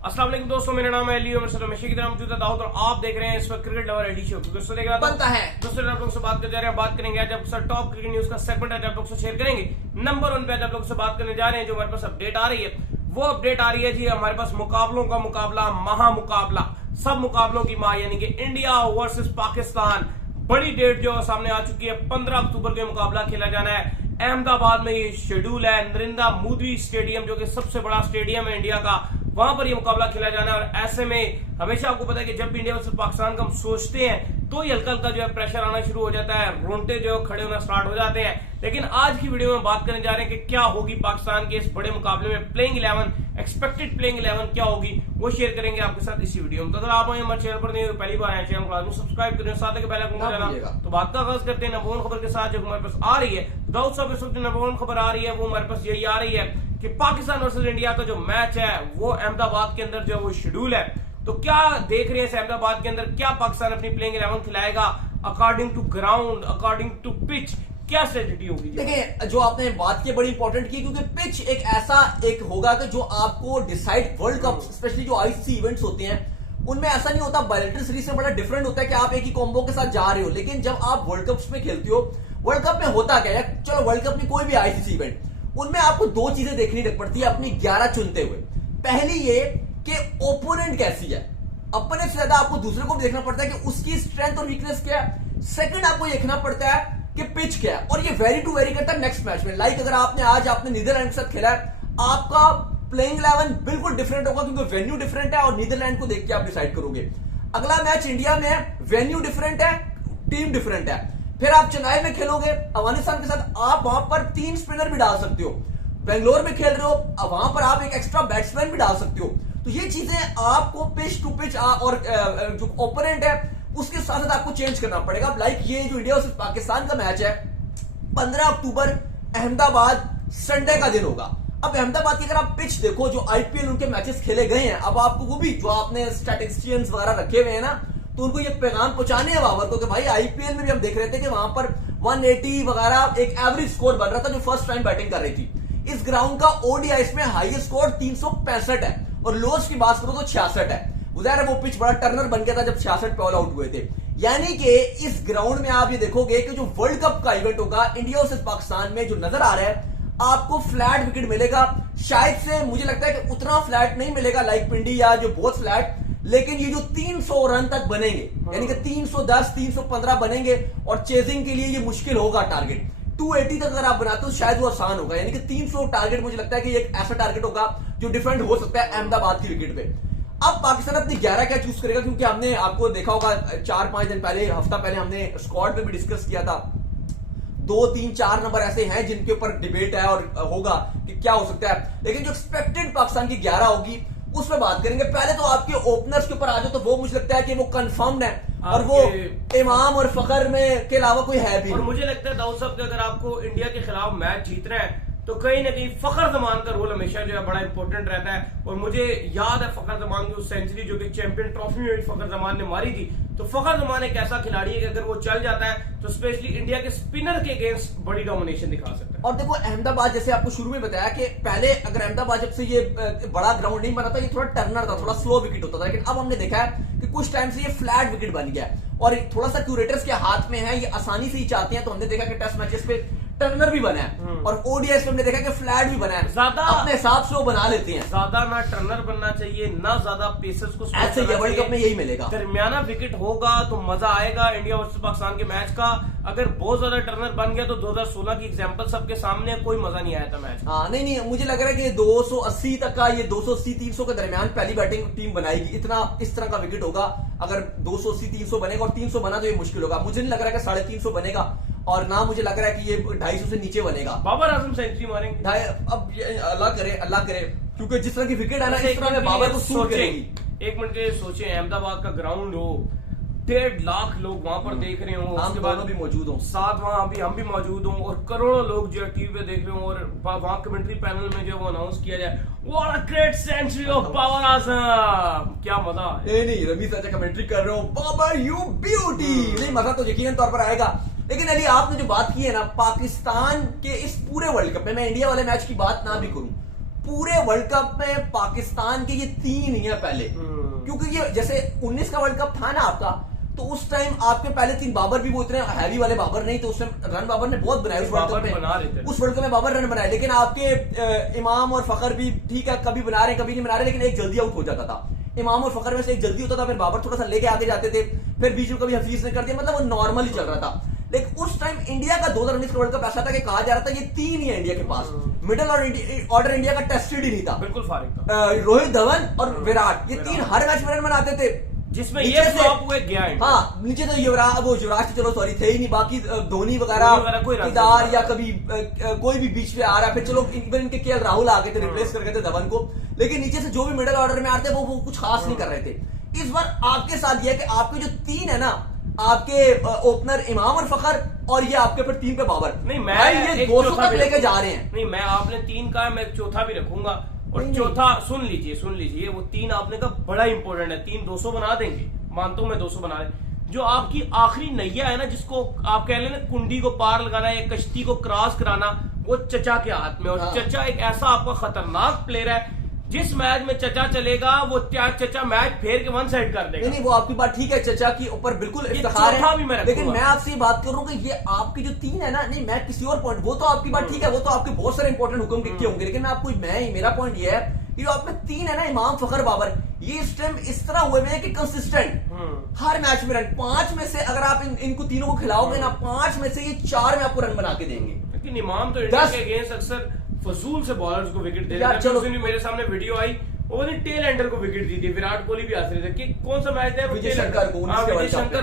अस्सलाम वालेकुम दोस्तों, मेरा नाम है अली और मेरे रमेश की तरह मौजूद है दाऊद और आप देख रहे हैं इस वक्त क्रिकेट लवर एडी शो। दोस्तों देख रहा बनता है दोस्तों आप लोग से बात कर जा रहे हैं, बात करेंगे आज आप टॉप क्रिकेट न्यूज का सेगमेंट आज आप लोग से शेयर करेंगे। नंबर 1 पे आज आप लोग से बात करने जा रहे हैं, जो हमारे पास अपडेट आ रही है वो अपडेट आ रही है जी हमारे पास मुकाबलों का मुकाबला, महामुकाबला, सब मुकाबलों की मां यानी कि इंडिया वर्सेस पाकिस्तान। बड़ी डेट जो सामने आ चुकी है, 15 अक्टूबर को मुकाबला खेला जाना है। अहमदाबाद में ये शेड्यूल है, नरेंद्र मोदी स्टेडियम जो कि सबसे बड़ा स्टेडियम है इंडिया का, वहां पर ये मुकाबला खेला जाना है। और ऐसे में हमेशा आपको पता है कि जब भी इंडिया वर्सेस पाकिस्तान का हम सोचते हैं तो ही हल्का हल्का जो है प्रेशर आना शुरू हो जाता है, रोंटे जो खड़े होना स्टार्ट हो जाते हैं। लेकिन आज की वीडियो में बात करने जा रहे हैं कि क्या होगी पाकिस्तान के इस बड़े मुकाबले में प्लेइंग 11, एक्सपेक्टेड प्लेइंग 11 क्या होगी वो शेयर करेंगे आपके साथ इसी वीडियो में। तो अगर आप हमारे चैनल पर नहीं हो, पहली बार आए चैनल को लाजमी सब्सक्राइब करें, साथ ही पहले तो बात का आगाज करते हैं नंबर 1 खबर के साथ जो हमारे पास आ रही है। दाऊद साहब इस वक्त नंबर 1 खबर आ रही है वो हमारे पास यही आ रही है कि पाकिस्तान वर्सेस इंडिया का जो मैच है वो अहमदाबाद के अंदर जो वो शेड्यूल है। तो क्या देख रहे हैं अहमदाबाद के अंदर, क्या पाकिस्तान अपनी प्लेइंग 11 खिलाएगा according to ground, according to pitch, क्या स्ट्रेटेजी होगी? देखिए, जो आपने बात की बड़ी इंपॉर्टेंट की, क्योंकि पिच एक ऐसा एक होगा कि जो आपको डिसाइड वर्ल्ड कप, स्पेशली जो आईसीसी इवेंट्स होते हैं उनमें ऐसा नहीं होता। बायलेटरल सीरीज से बड़ा डिफरेंट होता है कि आप एक ही कॉम्बो के साथ जा रहे हो, लेकिन जब आप वर्ल्ड कप में खेलते हो, वर्ल्ड कप में होता क्या है, चलो वर्ल्ड कप में कोई भी आईसीसी इवेंट, उनमें आपको दो चीजें देखनी पड़ती है अपनी 11 चुनते हुए। पहली ये कि ओपोनेंट कैसी है, अपने से ज्यादा आपको दूसरे को भी देखना पड़ता है कि उसकी स्ट्रेंथ और वीकनेस क्या है। सेकंड आपको देखना पड़ता है कि पिच क्या है, और ये वेरी टू वेरी करता है नेक्स्ट मैच में। लाइक अगर आपने नीदरलैंड के साथ खेला है, आपका प्लेइंग 11 बिल्कुल डिफरेंट होगा क्योंकि वेन्यू डिफरेंट है और नीदरलैंड को देख के आप डिसाइड करोगे। अगला मैच इंडिया में है, वेन्यू डिफरेंट है, टीम डिफरेंट है। फिर आप चेन्नई में खेलोगे अफगानिस्तान के साथ, आप वहां पर 3 स्पिनर भी डाल सकते हो। बेंगलोर में खेल रहे हो, वहां पर आप एक एक्स्ट्रा बैट्समैन भी डाल सकते हो। तो ये चीजें आपको पिच टू पिच और जो ओपोनेंट है उसके साथ साथ आपको चेंज करना पड़ेगा। लाइक ये जो इंडिया वर्सेस पाकिस्तान का मैच है 15 अक्टूबर अहमदाबाद, संडे का दिन होगा। अब अहमदाबाद की अगर आप पिच देखो, जो आईपीएल उनके मैचेस खेले गए हैं, अब आपको वो भी जो आपने स्टैटिस्टिशियंस वगैरह रखे हुए हैं ना, तो उनको ये पैगाम पहुंचाने हैं बाबर को कि भाई आईपीएल में भी हम देख रहे थे कि वहां पर 180 वगैरह एक एवरेज स्कोर बन रहा था जो फर्स्ट टाइम बैटिंग कर रही थी। इस ग्राउंड का ओडीआई में हाईएस्ट स्कोर 365 है और लोअर्स की बात करो तो 66 है। उधर वो पिच बड़ा टर्नर बन गया था जब 66 पे ऑल आउट हुए थे। यानी कि इस ग्राउंड में आप ये देखोगे कि जो वर्ल्ड कप का इवेंट होगा इंडिया वर्सेस पाकिस्तान में, जो नजर आ रहा है आपको फ्लैट विकेट मिलेगा। शायद से मुझे लगता है कि उतना फ्लैट नहीं मिलेगा लाइक पिंडी या जो बहुत फ्लैट, लेकिन ये जो 300 रन तक बनेंगे, यानी कि 310 315 बनेंगे और चेजिंग के लिए ये मुश्किल होगा। टारगेट 280 तक अगर आप बनाते हो शायद वो आसान होगा, यानी कि 300 टारगेट मुझे लगता है कि एक ऐसा टारगेट होगा जो डिफरेंट हो सकता है अहमदाबाद की विकेट पे। अब पाकिस्तान अपनी 11 क्या चूज करेगा, क्योंकि हमने आपको देखा होगा 4-5 दिन पहले, हफ्ता पहले हमने स्क्वाड पे भी डिस्कस किया था। 2, 3, 4 नंबर ऐसे हैं जिनके ऊपर डिबेट है और होगा कि क्या हो सकता है, लेकिन जो एक्सपेक्टेड पाकिस्तान की 11 होगी उस पर बात करेंगे। पहले तो आपके ओपनर्स के ऊपर आ जाओ, तो वो मुझे लगता है कि वो कंफर्म्ड है और वो इमाम और फखर में के अलावा कोई है भी। और मुझे लगता है दाऊद साहब कि अगर आपको इंडिया के खिलाफ मैच जीतना है तो कहीं ना कहीं फखर जमान का रोल हमेशा जो है बड़ा इंपॉर्टेंट रहता है। और मुझे याद है फखर जमान की उस सेंचुरी जो कि चैंपियन ट्रॉफी में फखर जमान ने मारी थी। तो फखर जमान एक ऐसा खिलाड़ी है कि अगर वो चल जाता है तो स्पेशली इंडिया के स्पिनर के अगेंस्ट बड़ी डोमिनेशन दिखा सकता है। और देखो अहमदाबाद, जैसे आपको शुरू में बताया कि पहले अगर अहमदाबाद जब से ये बड़ा ग्राउंड नहीं बना था, ये थोड़ा टर्नर था, थोड़ा स्लो विकेट होता था, लेकिन अब हमने देखा है कि कुछ टाइम से ये फ्लैट विकेट बन गया है और थोड़ा सा क्यूरेटर्स के हाथ में है, ये आसानी से ही चाहते हैं। तो हमने देखा कि टेस्ट मैचेस पे टर्नर भी बना है और ओडीआई हमने देखा कि फ्लैट भी बना है। ज्यादा अपने हिसाब से वो बना लेते हैं, ज्यादा ना टर्नर बनना चाहिए ना ज्यादा पेसर्स को। ऐसे वर्ल्ड कप में यही मिलेगा, दरमियाना विकेट होगा तो मजा आएगा इंडिया वर्सेस पाकिस्तान के मैच का। अगर बहुत ज्यादा टर्नर बन गया तो 2016 की एग्जांपल सबके सामने, कोई मजा नहीं आया था मैच। हाँ नहीं, मुझे लग रहा है कि 280 तक का, ये 280-300 के दरमियान पहली बैटिंग टीम बनाएगी। इतना इस तरह का विकेट होगा। अगर 280-300 बनेगा और 300 बना तो ये मुश्किल होगा। मुझे नहीं लग रहा है कि 350 बनेगा और ना मुझे लग रहा है कि ये 250 से नीचे बनेगा। बाबर आजम सेंचुरी मारेंगे। अब अल्लाह करे, क्योंकि जिस तरह की विकेट है ना, इस तरह में बाबर को सूट करेगी। एक मिनट के सोचे, अहमदाबाद का ग्राउंड हो, 1.5 लाख लोग वहां पर देख रहे हो, उसके बाद भी मौजूद हो, साथ वहां अभी हम भी मौजूद हो और करोड़ों लोग जो है टीवी पे देख रहे हो और वहां कमेंट्री पैनल में जो वो अनाउंस किया जाए, what a great century of Babar Azam, क्या मजा है। नहीं रमीज अच्छा कमेंट्री कर रहे हो, बाबर यू ब्यूटी। नहीं, मजा तो यकीनन तौर पर आएगा। लेकिन अली आपने जो बात की है ना, पाकिस्तान के इस पूरे वर्ल्ड कप में, मैं इंडिया वाले मैच की बात ना भी करूं, पूरे वर्ल्ड कप में पाकिस्तान के ये 3 ही है पहले, क्योंकि ये जैसे 19 का वर्ल्ड कप था ना आपका, तो उस टाइम आपके पहले 3 बाबर भी वो इतने हैवी वाले बाबर नहीं थे उस टाइम, रन बाबर ने बहुत बनाए उस वर्ल्ड कप में, उस वर्ल्ड कप में बाबर रन बनाए, लेकिन आपके इमाम और फखर भी ठीक है, कभी बना रहे कभी नहीं बना रहे, लेकिन एक जल्दी आउट हो जाता था। इमाम और फखर में से एक जल्दी होता था, फिर बाबर थोड़ा सा लेके आगे जाते थे, फिर बीच में कभी हफीज ने कर दिया, मतलब वो नॉर्मल ही चल रहा था। लेकिन उस टाइम इंडिया का 2019 वर्ल्ड कप ऐसा था कि कहा जा रहा था ये 3 ही है इंडिया के पास, मिडिल ऑर्डर इंडिया का टेस्टेड ही नहीं था, बिल्कुल फारिग था। रोहित धवन और विराट, ये 3 हर मैच में रन बनाते थे, जिसमें ये फ्लॉप हुए गया है। हाँ, नीचे तो युवराज चलो सॉरी थे ही नहीं, बाकी धोनी वगैरह केदार या कभी कोई भी बीच में आ रहा है, फिर चलो इवन इनके केएल राहुल आ गए थे, रिप्लेस कर गए थे धवन को, लेकिन नीचे से जो भी मिडिल ऑर्डर में आते वो कुछ खास नहीं कर रहे थे। इस बार आपके साथ यह कि आपके जो 3 है ना, आपके ओपनर इमाम और फखर, और ये आपके फिर 3 पे बाबर, नहीं मैं ये 200 तक लेके जा रहे हैं। नहीं, मैं आपने 3 का, मैं चौथा भी रखूंगा, और चौथा सुन लीजिए वो 3 आपने का बड़ा इंपॉर्टेंट है, 3 200 बना देंगे, मानता हूं मैं 200 बना दें। जो आपकी आखिरी नैया है ना, जिसको आप कह लेना कुंडी को पार लगाना या कश्ती को क्रॉस कराना, वो चचा के हाथ में, और हाँ। चचा एक ऐसा आपका खतरनाक प्लेयर है, जिस मैच में चचा चलेगा वो चचा मैच फेर के 1 साइड कर देगा। नहीं वो आपकी बात ठीक है, चचा की ऊपर बिल्कुल इफ्तिखार है, लेकिन मैं आपसे बात कर रहा हूँ कि ये आपकी जो 3 है ना, नहीं मैं किसी और पॉइंट, वो तो आपकी बात ठीक है, वो तो आपके बहुत सारे इंपॉर्टेंट हुक्म के होंगे, लेकिन मैं आपको मेरा पॉइंट ये है कि जो आपने 3 है ना, इमाम फखर बाबर, ये इस टाइम इस तरह हुए हैं कि कंसिस्टेंट हर मैच में रन, 5 में से अगर आप इनको तीनों को खिलाओगे ना, 5 में से ये 4 में आपको रन बना के देंगे। लेकिन इमाम तो इंडिया के अगेंस्ट अक्सर फजूल से बॉलर्स को विकेट दे रहे थे। चलो मेरे सामने वीडियो आई, वो टेल एंडर को विकेट दी थी, विराट कोहली भी हंस रहे थे कि कौन सा मैच है, विजय शंकर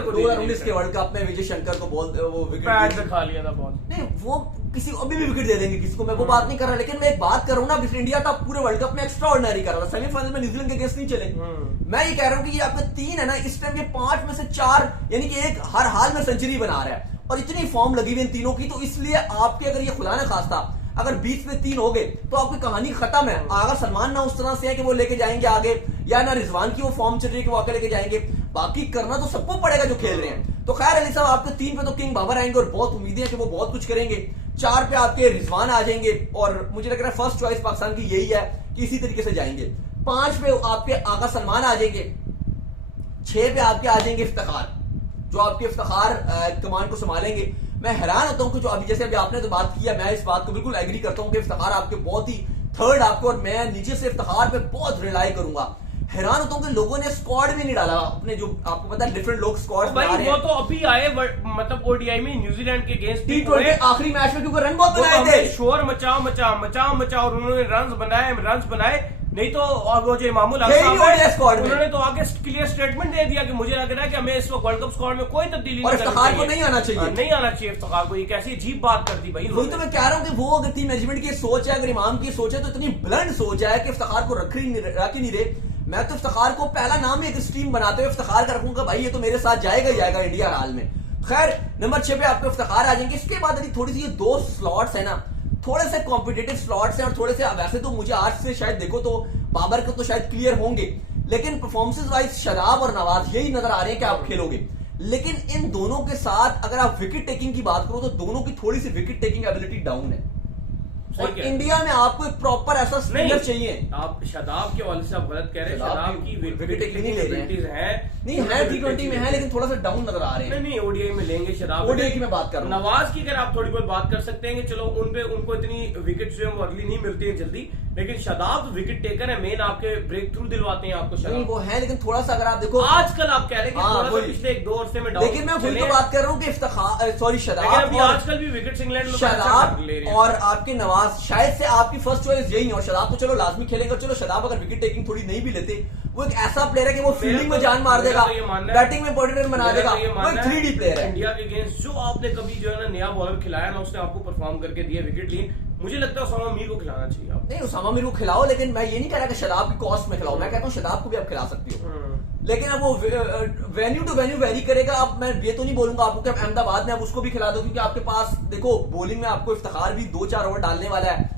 को 2019 के वर्ल्ड कप में विजय शंकर को वो विकेट खा लिया था बॉल। नहीं वो किसी को अभी भी विकेट दे देंगे किसी को, मैं वो बात नहीं कर रहा, लेकिन मैं एक बात कर रहा हूँ ना, इंडिया था पूरे वर्ल्ड कप में एक्स्ट्रा ऑर्डिनरी कर रहा था, सेमीफाइनल में न्यूजीलैंड के अगेंस्ट नहीं चले। मैं ये कह रहा हूँ कि ये आपके 3 है ना, इस टाइम ये 5 में से 4 यानी कि एक हर हाल में सेंचुरी बना रहा है, और इतनी फॉर्म लगी हुई इन तीनों की, तो इसलिए आपके अगर ये खुदा ना खास्ता अगर 20 में 3 हो गए तो आपकी कहानी खत्म है। अगर सलमान ना उस तरह से है कि वो लेके जाएंगे आगे, या ना रिजवान की वो फॉर्म चल रही है कि वो आगे लेके जाएंगे, बाकी करना तो सबको पड़ेगा जो खेल रहे हैं। तो खैर अली साहब, आपके 3 पे तो किंग बाबर आएंगे और बहुत उम्मीदें हैं कि वो बहुत कुछ करेंगे। 4 पे आपके रिजवान आ जाएंगे, और मुझे लग रहा है फर्स्ट चॉइस पाकिस्तान की यही है कि इसी तरीके से जाएंगे। 5 पे आपके आगा सलमान आ जाएंगे, 6 पे आपके आ जाएंगे इफ्तिखार, जो आपके इफ्तिखार कमान को संभालेंगे। मैं हैरान होता हूं कि जो अभी जैसे अभी आपने तो बात किया, मैं इस बात को बिल्कुल एग्री करता हूं कि इफ्तिखार आपके बहुत ही थर्ड आपको, और मैं नीचे से इफ्तिखार पे बहुत रिलाई करूंगा। हैरान होता हूं कि लोगों ने स्क्वाड भी नहीं डाला अपने, जो आपको पता है डिफरेंट लोग स्क्वाड बना रहे हैं। वो तो अभी आए, मतलब ओडीआई में न्यूजीलैंड के अगेंस्ट T20 आखिरी मैच में, क्योंकि रन बहुत बनाए थे, शोर मचाओ, और उन्होंने रन बनाए, नहीं तो वो जो इमामुल उन्होंने तो आगे क्लियर स्टेटमेंट दे दिया कि मुझे लग रहा है कि हमें इस वर्ल्ड कप स्क्वाड में कोई तब्दीली और इफ्तिखार को नहीं आना चाहिए, नहीं आना चाहिए इफ्तिखार को। ये कैसी अजीब बात कर दी भाई। वही तो मैं कह रहा हूं कि वो अगर टीम मैनेजमेंट की सोच है, अगर इमाम की सोच है, तो इतनी ब्लंड सोच है कि इफ्तिखार को रख ही नहीं रहे। मैं तो इफ्तिखार को पहला नाम ही एक स्ट्रीम बनाते हुए इफ्तिखार का रखूंगा, भाई ये तो मेरे साथ जाएगा ही जाएगा इंडिया हाल में। खैर नंबर 6 पे आपको इफ्तिखार आ जाएंगे। इसके बाद थोड़ी सी ये 2 स्लॉट्स है ना, थोड़े से कॉम्पिटेटिव स्लॉट्स हैं, और थोड़े से वैसे तो मुझे आज से शायद देखो तो बाबर को तो शायद क्लियर होंगे, लेकिन परफॉर्मेंसेस वाइज शादाब और नवाज यही नजर आ रहे हैं कि आप खेलोगे। लेकिन इन दोनों के साथ अगर आप विकेट टेकिंग की बात करो तो दोनों की थोड़ी सी विकेट टेकिंग एबिलिटी डाउन है, और इंडिया में आपको एक प्रॉपर ऐसा स्पिनर चाहिए। आप शादाब के वाले से आप गलत कह रहे हैं, शादाब की विकेट टेकिंग एबिलिटीज है, नहीं है, T20 में है, लेकिन थोड़ा सा डाउन नजर आ रहे हैं। नहीं ओडीआई में लेंगे शादाब, ओडीआई की मैं बात कर रहा हूं। नवाज की अगर आप थोड़ी बहुत बात कर सकते हैं कि चलो उनको इतनी विकेट जो है वो अर्ली नहीं मिलती है जल्दी, लेकिन शादाब विकेट टेकर है, मेन आपके ब्रेक थ्रू दिलवाते हैं आपको शादाब। नहीं वो है, लेकिन थोड़ा सा अगर आप देखो आजकल आप कह रहे हैं थोड़ा सा पिछले 1-2 वर्ष में डाउन, लेकिन मैं वही तो बात कर रहा हूँ कि इफ्तिखार सॉरी शादाब, आजकल भी विकेट इंग्लैंड शादाब और आपके नवाज शायद से आपकी फर्स्ट चॉइस यही है, और शादाब तो चलो लाजमी खेलेगा। चलो शादाब अगर विकेट टेकिंग थोड़ी नहीं भी लेते, वो एक ऐसा प्लेयर है कि वो फील्डिंग में जान मार देगा, बैटिंग में इंपॉर्टेंट रन बना देगा, वो एक 3D प्लेयर है। इंडिया के अगेंस्ट जो आपने कभी जो है ना नया बॉलर खिलाया ना, उसने आपको परफॉर्म करके दिया, विकेट लिए, मुझे लगता है उसामा मीर को खिलाना चाहिए आप। नहीं उसामा मीर को खिलाओ, लेकिन मैं ये नहीं कह रहा कि शादाब की कॉस्ट में खिलाओ, मैं कहता हूँ शादाब को भी आप खिला सकती हो, लेकिन अब वो वेन्यू टू वेन्यू वेरी करेगा। अब मैं ये तो नहीं बोलूंगा आपको कि अहमदाबाद में आप उसको भी खिला दो, क्योंकि आपके पास देखो बॉलिंग में आपको इफ्तिखार भी 2-4 ओवर डालने वाला है,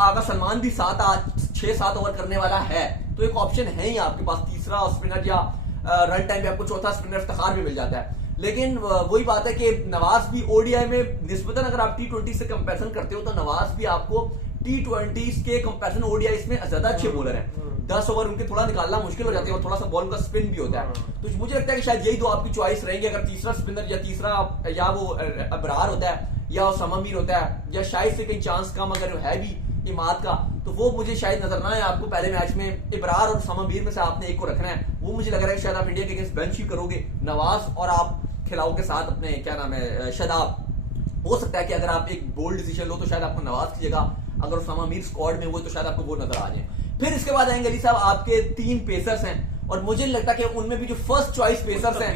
आगा सलमान भी 6-7 ओवर करने वाला है, तो एक ऑप्शन है ही आपके पास तीसरा स्पिनर, या रन टाइम पे आपको चौथा स्पिनर इफ्तिखार भी मिल जाता है। लेकिन वही बात है कि नवाज भी ओडीआई में निस्बतन अगर आप T20 से कंपैरिजन करते हो तो नवाज भी आपको T20s के कंपैरिजन ओडीआईस में ज्यादा अच्छे बॉलर हैं। 10 ओवर उनके थोड़ा निकालना मुश्किल हो जाती है और थोड़ा सा बॉल का स्पिन भी होता है। तो मुझे लगता है कि शायद यही दो आपकी चॉइस रहेंगे। अगर तीसरा स्पिनर या तीसरा या वो अबरार होता है या उसामा मीर होता है या शायद से कहीं चांस कम अगर है भी इमाद का, तो वो मुझे शायद नजर ना है आपको पहले मैच में। इबरार और उसामा मीर में से आपने एक को रखना है। वो मुझे लग रहा है कि शायद आप इंडिया के अगेंस्ट बेंच ही करोगे नवाज और आप खिलाओ के साथ अपने क्या नाम है शादाब। हो सकता है कि अगर आप एक बोल्ड डिसीजन लो तो शायद आपको नवाज की जगह अगर उसामा मीर स्क्वाड में हुए तो शायद आपको वो नजर आ जाए। फिर इसके बाद आएंगे अली साहब आपके 3 पेसर्स हैं और मुझे लगता है कि उनमें भी जो फर्स्ट चॉइस पेसर्स हैं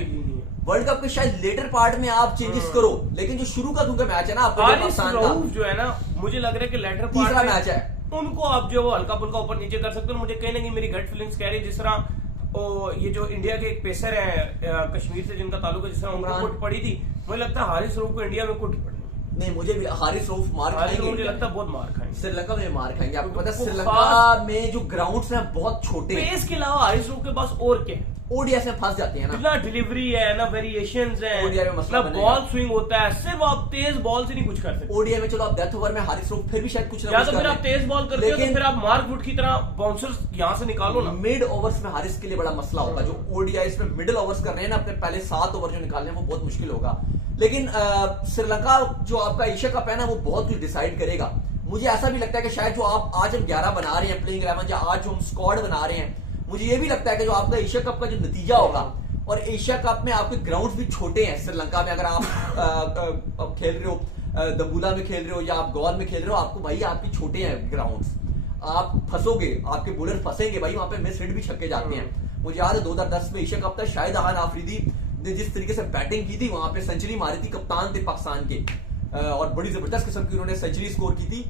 वर्ल्ड कप के शायद लेटर पार्ट में आप चेंजेस करो, लेकिन जो शुरू का क्योंकि मैच है ना आपका पाकिस्तान का जो है ना, मुझे लग रहा है कि लेटर तीसरा मैच है, उनको आप जो हल्का फुल्का ऊपर नीचे कर सकते हो। मुझे कहीं ना कहीं मेरी गट फीलिंग्स कह रही है जिस तरह ये जो इंडिया के एक पेसर है कश्मीर से जिनका ताल्लुक है, जिस तरह उनको कुट पड़ी थी, मुझे लगता है हारिस रऊफ को इंडिया में कुट पड़ी नहीं। मुझे भी हारिस रऊफ मार खाएंगे, मुझे लगता है बहुत मार खाएंगे। श्रीलंका में मार खाएंगे। आपको पता है श्रीलंका में जो ग्राउंड्स हैं बहुत छोटे, पेस के अलावा हारिस रऊफ के पास और क्या है? ओडीआई में फंस जाते हैं ना, ना डिलीवरी है ना वेरिएशंस है, ओडीआई में मसला ना बॉल स्विंग होता है। सिर्फ आप तेज बॉल से नहीं कुछ कर सकते। ओडीआई में चलो आप डेथ ओवर में हारिस रऊफ फिर भी शायद कुछ ना या कुछ तो फिर आप तेज बॉल करते हो तो फिर आप मार्क वुड की तरह बाउंसर्स यहाँ से निकालो ना। मिड ओवर्स में हारिस के लिए बड़ा मसला होगा। जो ओडीआई में मिडिल ओवर्स कर रहे हैं ना अपने पहले 7 ओवर जो निकालने हैं वो बहुत मुश्किल होगा। लेकिन श्रीलंका जो आपका एशिया कप है ना वो बहुत कुछ डिसाइड करेगा। मुझे ऐसा भी लगता है कि शायद जो आप आज हम 11 बना रहे हैं प्लेइंग 11 या आज जो हम स्क्वाड बना रहे हैं, मुझे ये भी लगता है कि जो आपका एशिया कप का जो नतीजा होगा, और एशिया कप में आपके ग्राउंड्स भी छोटे हैं श्रीलंका में। अगर आप खेल रहे हो दबूला में खेल रहे हो या आप गौर में खेल रहे हो, आपको भाई आपकी छोटे हैं ग्राउंड्स, आप फंसोगे, आपके बॉलर फंसेंगे भाई, वहां पे मिस हिट भी छक्के जाते हैं। मुझे याद है 2010 में एशिया कप था, शाहिद खान आफरीदी ने जिस तरीके से बैटिंग की थी वहां पे सेंचुरी मारी थी, कप्तान थे पाकिस्तान के और बड़ी जबरदस्त किस्म की उन्होंने सेंचुरी स्कोर की थी।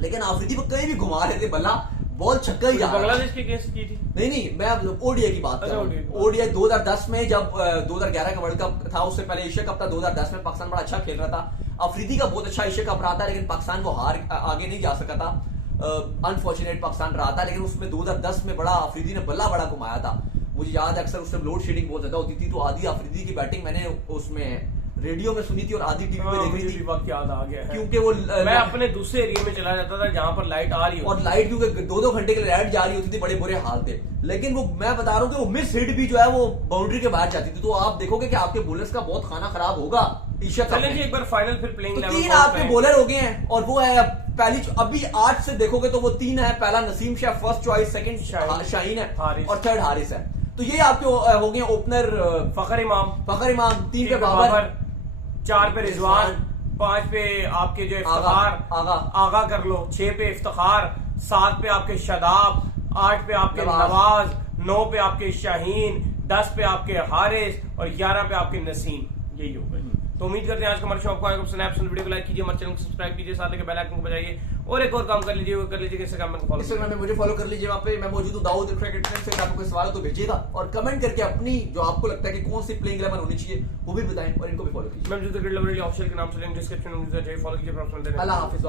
लेकिन आफरीदी को कहीं भी घुमा रहे थे बल्ला, बॉल छक्का ही जा रहा। बांग्लादेश के अगेंस्ट की थी? नहीं मैं ओडीआई की बात कर रहा हूँ। ओडीआई 2010 में जब 2011 का वर्ल्ड कप था, उससे पहले एशिया कप था 2010 में, पाकिस्तान बड़ा अच्छा खेल रहा था। अफरीदी का बहुत अच्छा एशिया कप रहा था, लेकिन पाकिस्तान को आगे नहीं जा सका था। अनफॉर्चुनेट पाकिस्तान रहा था, लेकिन उसमें 2010 में बड़ा अफरीदी ने बल्ला बड़ा घुमाया था। मुझे याद है अक्सर उसमें लोड शेडिंग बहुत ज्यादा होती थी, तो आधी अफरीदी की बैटिंग मैंने उसमें रेडियो में सुनी थी और आधी टीवी में देख रही थी। वक्त याद आ गया है, क्योंकि वो मैं अपने दूसरे एरिया में चला जाता था जहां पर लाइट आ रही हो, और लाइट क्योंकि 2-2 घंटे के लिए लाइट जा रही होती थी, बड़े बुरे हाल थे। लेकिन वो मैं बता रहा हूँ कि वो मिस हिट भी जो है वो बाउंड्री के बाहर जाती थी। तो आप देखोगे कि आपके बॉलर्स का बहुत खाना खराब होगा एशिया कप में। एक बार फाइनल फिर प्लेइंग 3 आपके बॉलर हो गए हैं और वो है पहली अभी 8 से देखोगे तो वो 3 है। पहला Naseem Shah first choice, second Shaheen है और थर्ड हारिस है। तो ये आपके हो गए ओपनर फखर इमाम 3 पे बाबर, 4 पे रिजवान, 5 पे आपके जो इफ्तिखार आगा कर लो, 6 पे इफ्तिखार, 7 पे आपके शादाब, 8 पे आपके नवाज, 9 पे आपके शाहीन, 10 पे आपके हारिस और 11 पे आपके नसीम। यही होगा। तो उम्मीद करते हैं आज का हमारे शो आपको आएगा। स्नैपचैट वीडियो को लाइक कीजिए, हमारे चैनल को सब्सक्राइब कीजिए, साथ में बेल आइकन को बजाइए और एक और काम कर लीजिए इंस्टाग्राम में मुझे फॉलो कर लीजिए। वहाँ पे मैं मौजूद हूँ दाऊद क्रिकेट से। आपको कोई सवाल तो भेजिएगा और कमेंट करके अपनी जो आपको लगता है कि कौन सी प्लेइंग 11 होनी चाहिए वो भी बताएं और इनको भी फॉलो कीजिए। मैं जो क्रिकेट लवर ऑफिशियल के नाम से डिस्क्रिप्शन में फॉलो कीजिए। अल्लाह हाफिज़।